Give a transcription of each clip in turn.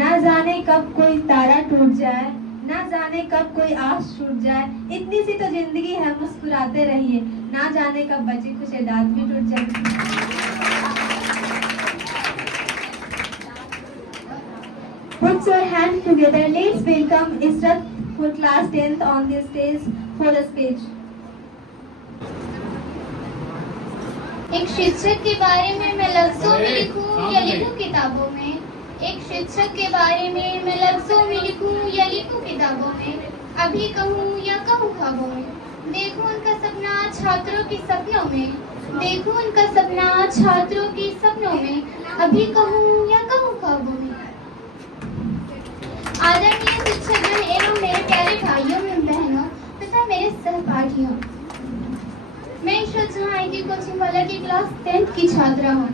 ना जाने कब कोई तारा टूट जाए, ना जाने कब कोई आस छूट जाए। इतनी सी तो जिंदगी है, मुस्कुराते रहिए, ना जाने कब बची खुशे दांत भी टूट जाए। Put your hands together. Let's welcome Israt for class 10th on the stage for a speech. एक शिक्षक के बारे में मैं लफ्जों में लिखूं या लिखूं किताबों में। एक शिक्षक के बारे में मैं लफ्जों में लिखूं या लिखूं किताबों में। अभी कहूं या कहूं ख्वाबों में। देखूं उनका सपना छात्रों के सपनों में। देखूं उनका सपना छात्रों के सपनों में। अभी कहूं या कहूं ख्वाबों में। आदरणीय शिक्षकगण एवं मेरे प्यारे भाइयों एवं बहनों तथा मेरे सहपाठियों, मैं ईश्वर जहां की कोचिंग वाला की क्लास 10th की छात्रा हूँ।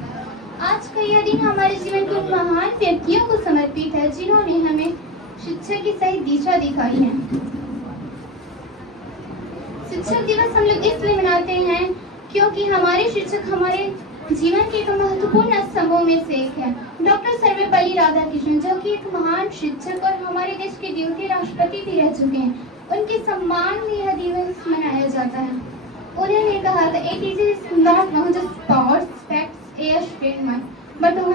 आज का यह दिन हमारे जीवन के उन महान व्यक्तियों को समर्पित है जिन्होंने हमें शिक्षा की सही दिशा दिखाई है। शिक्षक दिवस हम लोग इसलिए मनाते हैं क्योंकि हमारे शिक्षक हमारे जीवन के एक महत्वपूर्ण स्तंभों में से एक है। डॉक्टर सर्वपल्ली राधाकृष्णन, जो कि एक महान शिक्षक और हमारे देश के द्वितीय राष्ट्रपति भी रह चुके हैं, उनके सम्मान में यह दिवस मनाया जाता है। उन्होंने कहा था, "It is not now just thoughts, facts, a statement, but who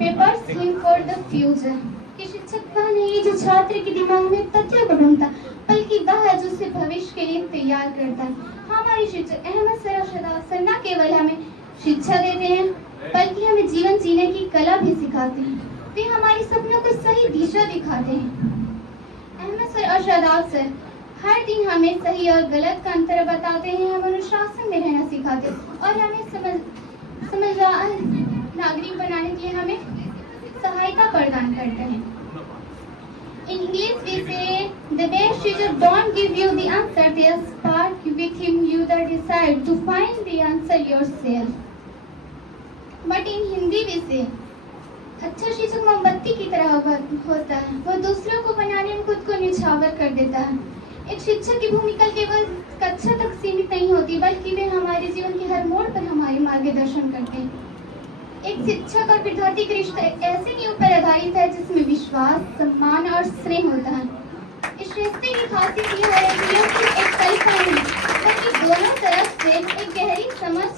prepares him for the future." कि शिक्षक वह नहीं जो छात्र के दिमाग में तथ्यों को ढूंढता, बल्कि वह है जो उसे भविष्य के लिए तैयार करता है। हमारे शिक्षक अहमद सर और शदाब सर न केवल हमें शिक्षा देते हैं, बल्कि हमें जीवन जीने की कला भी सिखाते हैं। वे हमारे सपनों को सही दिशा दिखाते हैं। अहमद सर और शदाब सर हर दिन हमें सही और गलत का अंतर बताते हैं, हमें अनुशासन में रहना सिखाते हैं और हमें समझदार नागरिक बनाने के लिए हमें सहायता प्रदान करते हैं। In English we say, the best teacher don't give you the answer, they spark with him you the desire to find the answer yourself. But in Hindi we say, अच्छा शिक्षक मोमबत्ती की तरह होता है, वो दूसरों को बनाने में खुद को निछावर कर देता है। एक शिक्षक की भूमिका केवल कक्षा तक सीमित नहीं होती, बल्कि वे हमारे जीवन के हर मोड़ पर हमारे मार्गदर्शन करते हैं। एक शिक्षक और विद्यार्थी का रिश्ता ऐसे नींव पर आधारित है जिसमें विश्वास, सम्मान और स्नेह होता है। इस रिश्ते की खासियत यह है कि यह सिर्फ एक कल्पना नहीं, बल्कि दोनों तरफ से एक गहरी समझ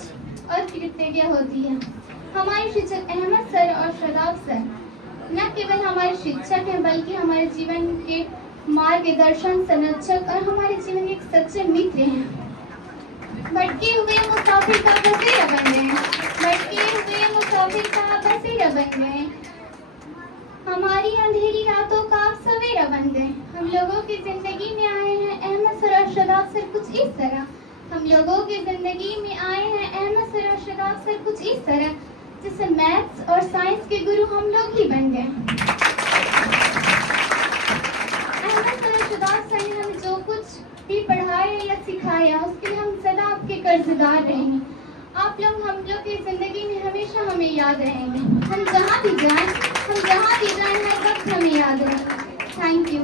और कृतज्ञता होती है। हमारे शिक्षक अहमद सर और शदाब सर न केवल हमारे शिक्षक हैं, बल्कि हमारे जीवन के मार्गदर्शन, संरक्षक और हमारे जीवन के एक सच्चे मित्र हैं। भटके हुए मुसाफिर का बसेरा बन गए, भटके हुए मुसाफिर का बसेरा बन गए, हमारी अंधेरी रातों का आप सवेरा बन गए। हम लोगों की जिंदगी में आए हैं अहमद सर और शदाब सर कुछ इस तरह। हम लोगों की जिंदगी में आए हैं अहमद सर और शदाब सर कुछ इस तरह, जैसे मैथ्स और साइंस के गुरु हम लोग ही बन गए। अहमद सर और शदाब सर ने हमें जो कुछ भी पढ़ाया या सिखाया, उसके लिए हम सदा आपके कर्जदार रहेंगे। आप लोग हम लोग की जिंदगी में हमेशा हमें याद रहेंगे। हम जहाँ भी जाएं हर वक्त हमें याद रहेंगे। Thank you.